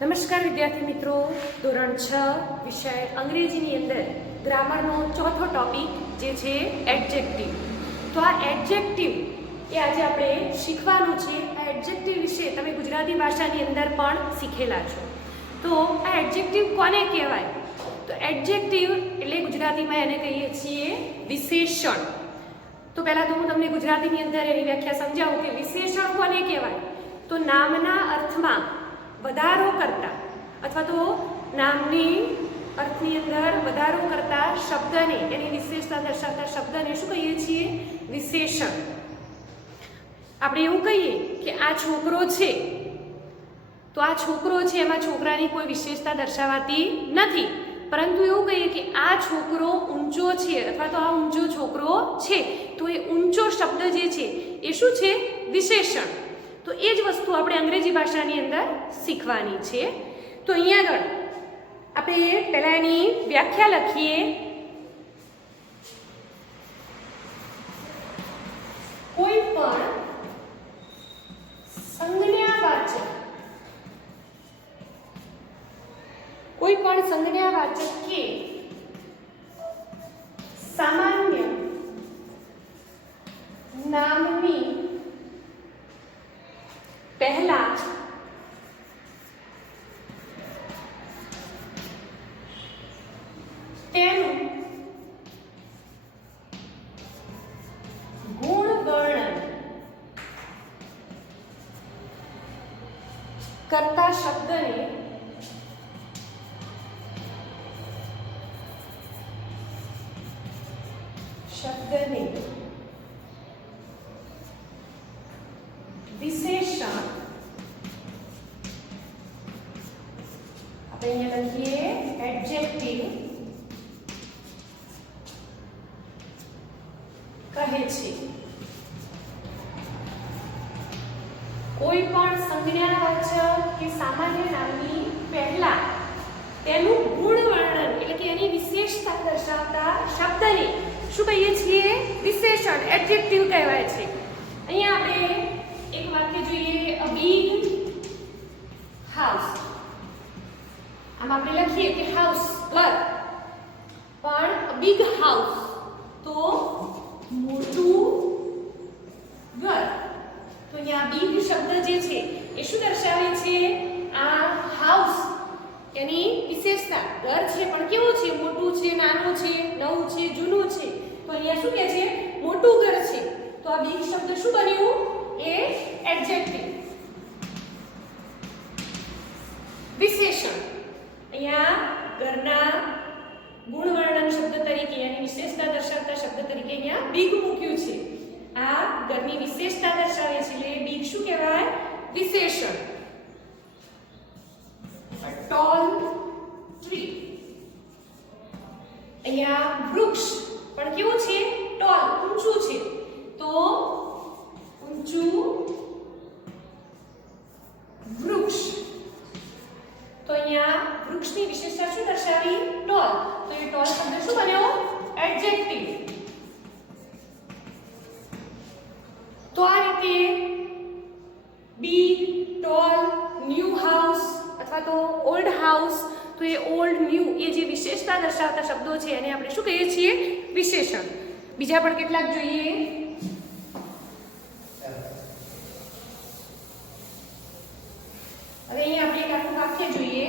નમસ્કાર વિદ્યાર્થી મિત્રો, ધોરણ 6 વિષય અંગ્રેજીની અંદર ગ્રામરનો ચોથો ટોપિક જે છે એડજેક્ટિવ. તો આ એડજેક્ટિવ એ આજે આપણે શીખવાનું છે. આ એડજેક્ટિવ વિશે તમે ગુજરાતી ભાષાની અંદર પણ શીખેલા છો. તો આ એડજેક્ટિવ કોને કહેવાય? તો એડજેક્ટિવ એટલે ગુજરાતીમાં એને કહીએ છીએ વિશેષણ. તો પહેલાં તો હું તમને ગુજરાતીની અંદર એની વ્યાખ્યા સમજાવું કે વિશેષણ કોને કહેવાય. તો નામના અર્થમાં વધારો કરતા અથવા તો નામની અર્થની અંદર વધારો કરતા શબ્દને, એની વિશેષતા દર્શાવતા શબ્દને શું કહીએ છીએ? વિશેષણ. આપણે એવું કહીએ કે આ છોકરો છે, તો આ છોકરો છે એમાં છોકરાની કોઈ વિશેષતા દર્શાવાતી નથી, પરંતુ એવું કહીએ કે આ છોકરો ઊંચો છે અથવા તો આ ઊંચો છોકરો છે, તો એ ઊંચો શબ્દ જે છે એ શું છે? વિશેષણ. તો એ જ વસ્તુ આપણે અંગ્રેજી ભાષાની અંદર શીખવાની છે. તો અહીંયા આગળ આપણે પહેલા એની વ્યાખ્યા લખીએ. કોઈ પણ સંજ્ઞાવાચક, કોઈ પણ સંજ્ઞાવાચક કે સામાન્ય નામની પહેલા તેનું ગુણવર્ણન કરતા શબ્દને વિશેષણ, આપણે અહીંયા લખીએ એડજેક્ટિવ કહે છે. કોઈ પણ સંજ્ઞાવાચક કે સામાન્ય નામની પહેલા તેનું ગુણવર્ણન એટલે કે એની વિશેષતા દર્શાવતા શબ્દને શું કહીએ છીએ? વિશેષણ, એડજેક્ટિવ કહેવાય છે. અહીંયા આપણે એક વાક્ય જોઈએ, અ બિગ હાઉસ. આમ આપણે લખીએ કે હાઉસ ઘર, પણ અ બિગ હાઉસ તો મોટું ઘર. તો અહીંયા બિગ શબ્દ જે છે એ શું દર્શાવે છે? આ હાઉસ એની વિશેષતા. ઘર છે પણ કેવું છે? મોટું છે, નાનું છે, નવું છે, જૂનું છે. તો અહીંયા શું કહે છે? મોટું ઘર છે. તો આ બિગ શબ્દ શું બન્યું? એ એડજેક્ટિવ, વિશેષણ. અહીંયા ઘરના ગુણવર્ણન શબ્દ તરીકે, એની વિશેષતા દર્શાવતા શબ્દ તરીકે અહીંયા બિગ મૂક્યું છે. આ ઘરની વિશેષતા દર્શાવે છે એટલે બિગ શું કહેવાય? વિશેષણ. A tall tree. અહીંયા વૃક્ષ પણ કેવું છે? ટોલ, ઊંચું છે. તો ઊંચું વૃક્ષ. તો અહીંયા વૃક્ષની વિશેષતા શું દર્શાવી? ટોલ. તો એ ટોલ શબ્દ શું બન્યો? એડજેક્ટિવ. તો આ રીતે બિગ, ટોલ, ન્યૂ હાઉસ અથવા તો ઓલ્ડ હાઉસ, તો એ ઓલ્ડ, ન્યૂ એ જે વિશેષતા દર્શાવતા શબ્દો છે એને આપણે શું કહીએ છીએ? વિશેષણ. બીજા પણ કેટલાક જોઈએ. હવે અહીંયા આપણે એક આખું વાક્ય જોઈએ.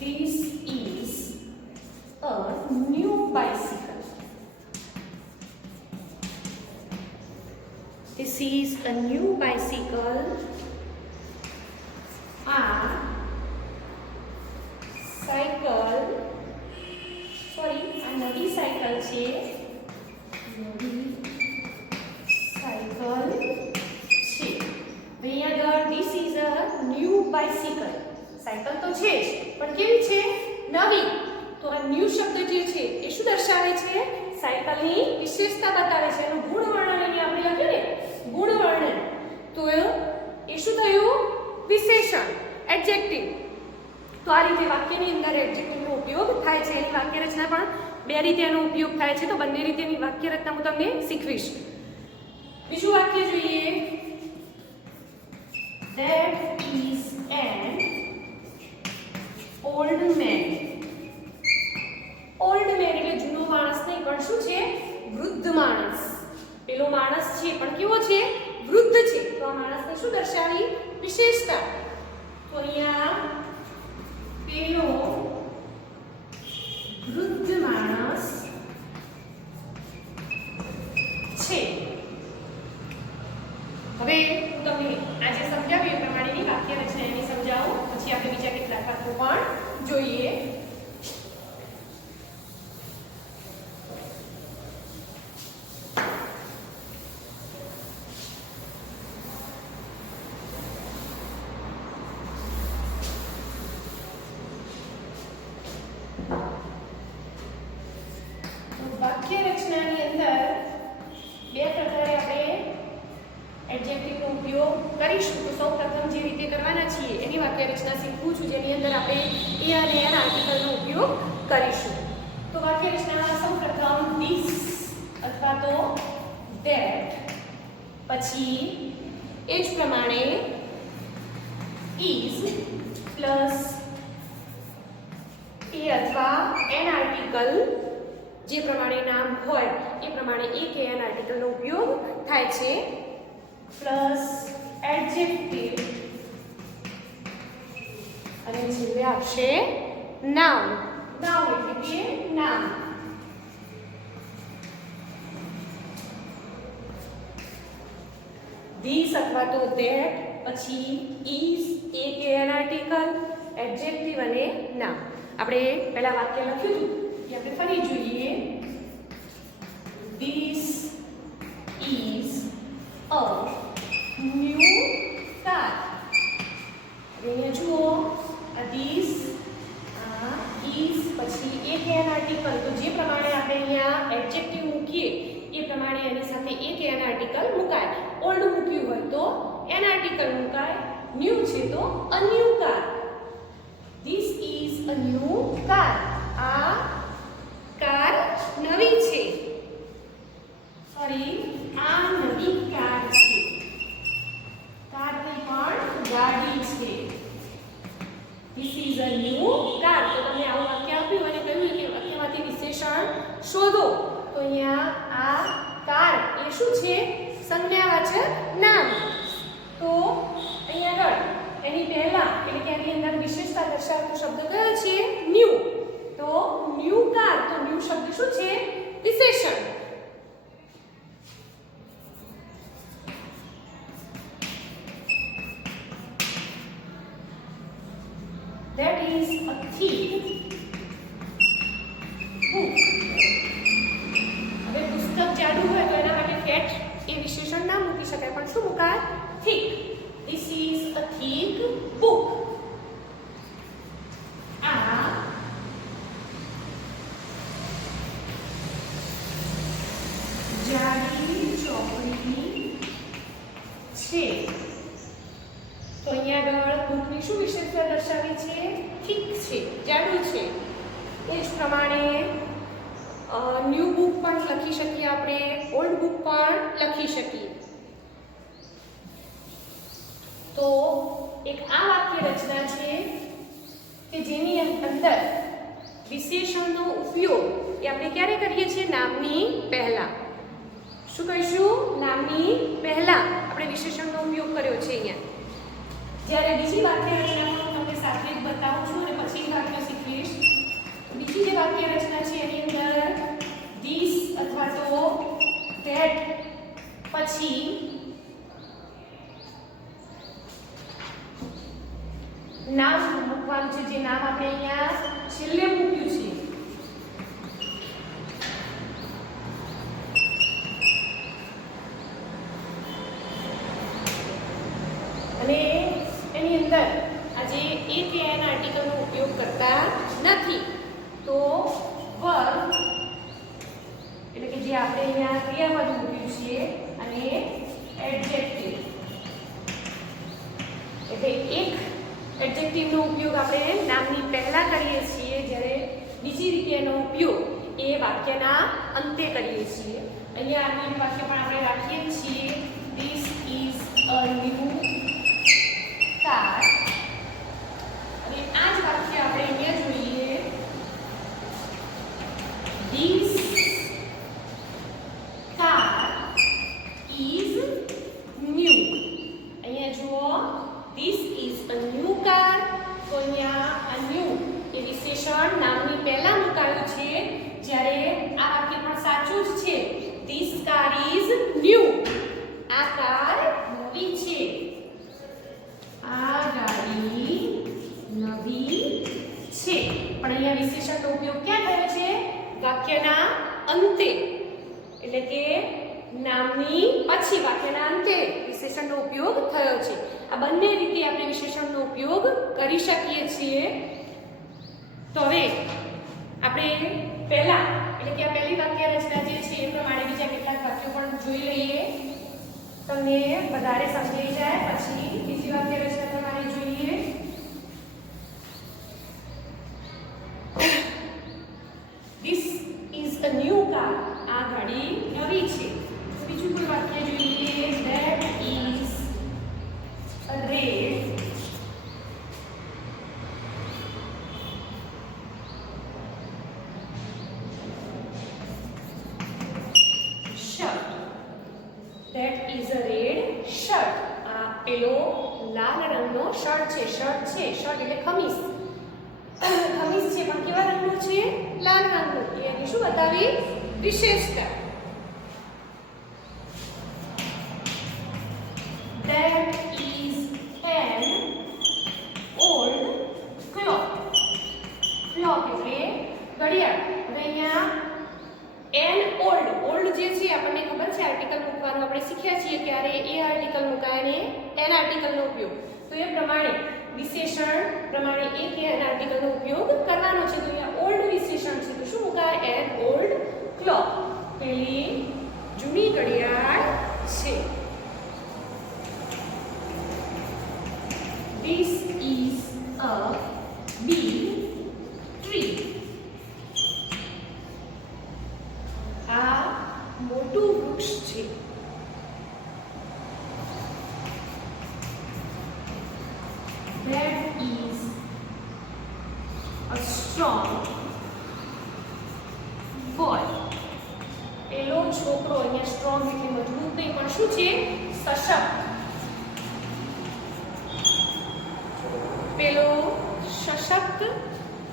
This is a new bicycle. This is a new bicycle. આ સાયકલ, સોરી, આ નવી સાયકલ છે. નવી સાયકલ છે. અહીંયા આગળ this is a new bicycle. Cycle તો છે જ, પણ કેવી છે? નવી. તો આ ન્યૂ શબ્દ જે છે એ શું દર્શાવે છે? સાયકલની વિશેષતા બતાવે છે. એનું ગુણવર્ણન અહીંયા આપણે લખ્યું ને, ગુણવર્ણન. તો એ શું થયું? વિશેષણ, એડજેક્ટિવ. તો આ રીતે વાક્યની અંદર એડજેક્ટિવનો ઉપયોગ થાય છે. એની વાક્ય રચના પણ બે રીતે એનો ઉપયોગ થાય છે. તો બંને રીતેની વાક્ય રચના હું તમને શીખવીશ. બીજું વાક્ય જોઈએ. માણસ છે પણ કેવો છે? વૃદ્ધ છે. તો આ માણસને શું દર્શાવી? વિશેષતા. તો અહીંયા પેલો વૃદ્ધ માણસ છે. હવે હું તમને આજે સમજાવ્યું એ પ્રમાણેની વાક્ય રચના એની સમજાવું, પછી આપણે બીજા કેટલાક વાક્યો પણ જોઈએ. વાક્ય રચનાની અંદર બે પ્રકારે આપણે એડજેક્ટિવનો ઉપયોગ કરીશું. તો સૌપ્રથમ જે રીતે કરવાના છીએ એની વાક્ય રચના શીખવું છું, જેની અંદર આપણે એ અને એન આર્ટિકલનો ઉપયોગ કરીશું. તો વાક્ય રચના સૌપ્રથમ ધીસ અથવા તો ધેટ, પછી એ જ પ્રમાણે ઇઝ પ્લસ એ અથવા એન આર્ટિકલ જે પ્રમાણે નામ હોય એ પ્રમાણે એ કે એન આર્ટિકલનો ઉપયોગ થાય છે, પ્લસ એડજેક્ટિવ અને છેલ્લે આવશે નાઉન. નાઉન એટલે કે નામ. ધીસ અથવા તો ધેટ, પછી ઇઝ, એ કે એન આર્ટિકલ, એડજેક્ટિવ અને નામ. આપણે પહેલા વાક્ય લખ્યું હતું એ આપણે ફરી જોઈએ. This is a new car. અહીંયા જુઓ, આ this, આ is, પછી એક એન આર્ટિકલ. તો જે પ્રમાણે આપણે અહીંયા એડજેક્ટિવ મૂકીએ એ પ્રમાણે એની સાથે એક એન આર્ટિકલ મુકાય. ઓલ્ડ મૂક્યું હોય તો એન આર્ટિકલ મુકાય, ન્યૂ છે તો a new car. This is a new car. આ કાર નવી છે. સોરી, આ નવી કાર છે. કાર નહીં પણ ગાડી છે. This is a new car. તો તમને આવું વાક્ય આપ્યું અને કહ્યું કે વાક્યમાંથી વિશેષણ શોધો. તો અહીંયા આ કાર એ શું છે? સંજ્ઞાવાચક નામ. તો અહીંયા આગળ એની પહેલા એટલે કે એની અંદર વિશેષતા દર્શાવતો શબ્દ કયો છે? ન્યૂ. તો ન્યૂ કાર, તો ન્યૂ શબ્દ શું છે? વિશેષણ. That is a thick book. હવે પુસ્તક જાડું હોય તો એના માટે ફેટ એ વિશેષણ ના મૂકી શકાય, પણ શું મુકાય? thick. This is a thick book. આ જાડી ચોપડી છે. તો અહીંયા આગળ બુકની શું વિશેષતા દર્શાવી છે? થીક છે, જાડું છે. એ જ પ્રમાણે ન્યૂ બુક પણ લખી શકીએ આપણે, ઓલ્ડ બુક પણ લખી શકીએ. તો એક આ વાક્ય રચના છે કે જેની અંદર વિશેષણનો ઉપયોગ એ આપણે ક્યારે કરીએ છીએ? નામની પહેલા. શું કહીશું? નામની પહેલા આપણે વિશેષણનો ઉપયોગ કર્યો છે અહીંયા. જ્યારે બીજી વાક્ય રચના હું તમને સાથે જ બતાવું છું અને પછી વાક્ય શીખવીશ. બીજી જે વાક્ય રચના છે એની અંદર ધીસ અથવા તો ધેટ પછી નામ મૂકવાનું છે, જે નામ આપણે અહીંયા છેલ્લે મૂક્યું છે. અને એની અંદર આજે એ કે એન આર્ટિકલનો ઉપયોગ કરતા નથી. તો વર્બ એટલે કે જે આપણે અહીંયા ક્રિયાપદ મૂક્યું છે અને એડજેક્ટિવ એટલે એક એડજેક્ટિવનો ઉપયોગ આપણે નામની પહેલા કરીએ છીએ, જ્યારે બીજી રીતે એનો ઉપયોગ એ વાક્યના અંતે કરીએ છીએ. અહીંયા આગળનું વાક્ય પણ આપણે રાખીએ છીએ. This is a new car. અને આ જ વાક્ય આપણે અહીંયા જોઈએ. This car તો અહીંયા આ ન્યૂ એ વિશેષણ નામની પહેલા મુકાયું છે, જ્યારે આ વાક્ય પણ સાચું જ છે. This car is new. આ કાર નવી છે. આ ગાડી નવી છે. પણ અહીંયા વિશેષણનો ઉપયોગ ક્યાં થયો છે? વાક્યના અંતે. એટલે કે નામની પછી વાક્યના અંતે વિશેષણનો ઉપયોગ થયો છે. આ બંને રીતે આપણે વિશેષણનો ઉપયોગ કરી શકીએ છીએ. તો હવે આપણે પહેલા એટલે કે આ પહેલી વાક્ય રચના જે છે એ પ્રમાણે બીજા કેટલાક વાક્યો પણ જોઈ લઈએ, તમને વધારે સમજાઈ જાય. પછી બીજી વાક્ય રચના પ્રમાણે જોઈએ. This is a new car. આ ગાડી નવી છે. બીજું કોઈ વાક્ય જોઈએ. That is a red shirt. That is a red shirt. આ પેલો લાલ રંગનો શર્ટ છે. શર્ટ છે, શર્ટ એટલે ખમીસ. ખમીસ છે પણ કેવા રંગનું છે? લાલ રંગનું. એની શું બતાવી? વિશેષતા. That is an old clock. Clock એટલે ઘડિયાળ. હવે અહીંયા an old જે છે આપણને ખબર છે આર્ટિકલ મૂકવાનું આપણે શીખ્યા છીએ ક્યારે એ આર્ટિકલ મુકાય અને એન આર્ટિકલનો ઉપયોગ. તો એ પ્રમાણે વિશેષણ પ્રમાણે એ કે એન આર્ટિકલનો ઉપયોગ કરવાનો છે. તો અહીંયા ઓલ્ડ વિશેષણ છે તો શું મુકાય? An old clock. પેલી જૂની ઘડિયાળ છે. This is a big tree. આ મોટું વૃક્ષ છે. That is a strong boy. પેલો છોકરો, અહીંયા સ્ટ્રોંગ એટલે મજબૂત નહીં પણ શું છે? સશક્ત. પેલો સશક્ત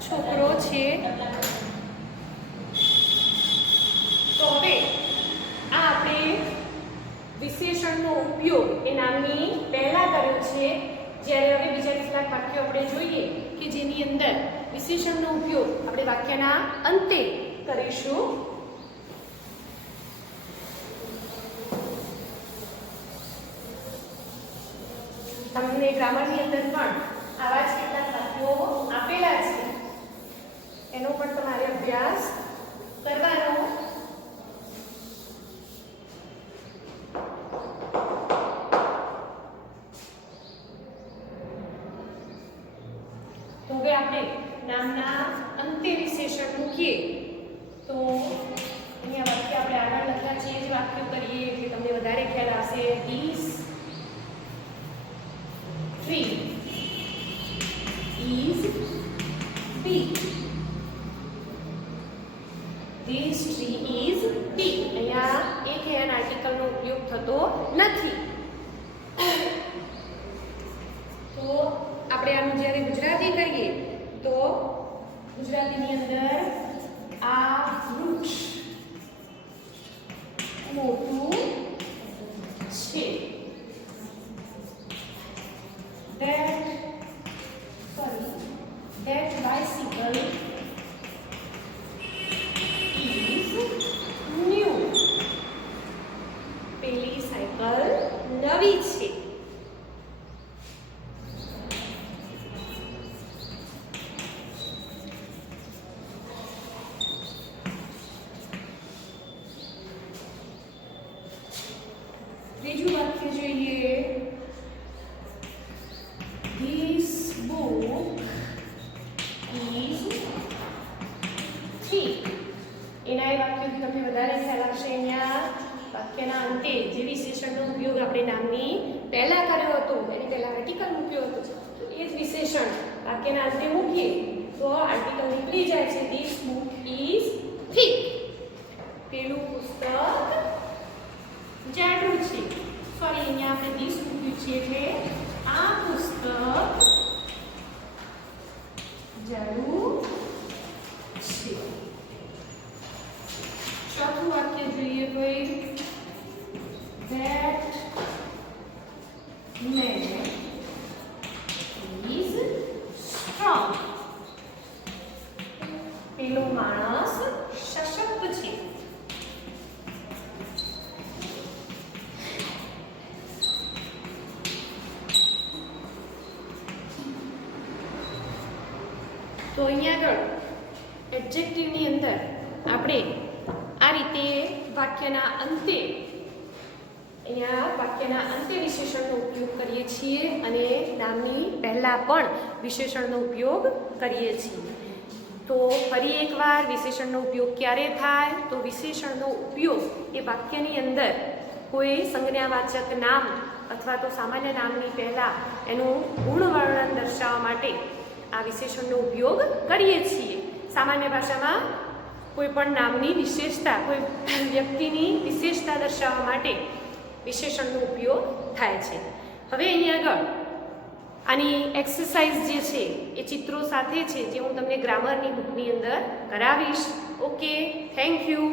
છોકરો છે. તો હવે આ આપણે વિશેષણનો ઉપયોગ એ નામની પહેલા કર્યો છે. જ્યારે હવે બીજા કેટલાક વાક્યો આપણે જોઈએ કે જેની અંદર વિશેષણનો ઉપયોગ આપણે વાક્યના અંતે કરીશું. તમને ગ્રામરની અંદર પણ આવા જ કેટલાક વાક્યો આપેલા છે, એનો પણ તમારે અભ્યાસ કરવાનો. તો હવે આપણે નામના અંતે વિશેષણ મૂકીએ. તો અહીંયા વાક્ય આપણે આગળ લખ્યા છે એ જ વાક્યો કરીએ એટલે તમને વધારે ખ્યાલ આવશે. This tree is big. This tree is big. અહીંયા એક એન આર્ટિકલનો ઉપયોગ થતો નથી. તો આપણે આનું જ્યારે ગુજરાતી કરીએ તો ગુજરાતીની અંદર આ વૃક્ષ મોટું છે. That bicycle is new. પેલી સાયકલ નવી છે. ત્રીજું વાક્ય જોઈએ. This book is thick. એના એ વાક્યોથી તમને વધારે ખ્યાલ આવશે. અહીંયા વાક્યના અંતે જે વિશેષણનો ઉપયોગ આપણે નામની પહેલા કર્યો હતો એની પહેલા આર્ટિકલ મૂક્યો હતો તો એ જ વિશેષણ વાક્યના અંતે મૂકીએ તો આર્ટિકલ નીકળી જાય છે. This book is thick. પેલું પુસ્તક જાડું છે. સોરી, અહીંયા આપણે this મૂક્યું છે એટલે આ પુસ્તક જરૂર છે. ચોથું વાક્ય જોઈએ ભાઈ. That man is strong. પેલો માણસ સશક્ત છે. તો અહીંયા આગળ એડજેક્ટિવની અંદર આપણે આ રીતે વાક્યના અંતે વિશેષણનો ઉપયોગ કરીએ છીએ અને નામની પહેલાં પણ વિશેષણનો ઉપયોગ કરીએ છીએ. તો ફરી એકવાર વિશેષણનો ઉપયોગ ક્યારે થાય? તો વિશેષણનો ઉપયોગ એ વાક્યની અંદર કોઈ સંજ્ઞાવાચક નામ અથવા તો સામાન્ય નામની પહેલાં એનું ગુણવર્ણન દર્શાવવા માટે આ વિશેષણનો ઉપયોગ કરીએ છીએ. સામાન્ય ભાષામાં કોઈ પણ નામની વિશેષતા, કોઈ વ્યક્તિની વિશેષતા દર્શાવવા માટે વિશેષણનો ઉપયોગ થાય છે. હવે અહીં આગળ આની એક્સરસાઇઝ જે છે એ ચિત્રો સાથે છે, જે હું તમને ગ્રામરની બુકની અંદર કરાવીશ. Okay, thank you.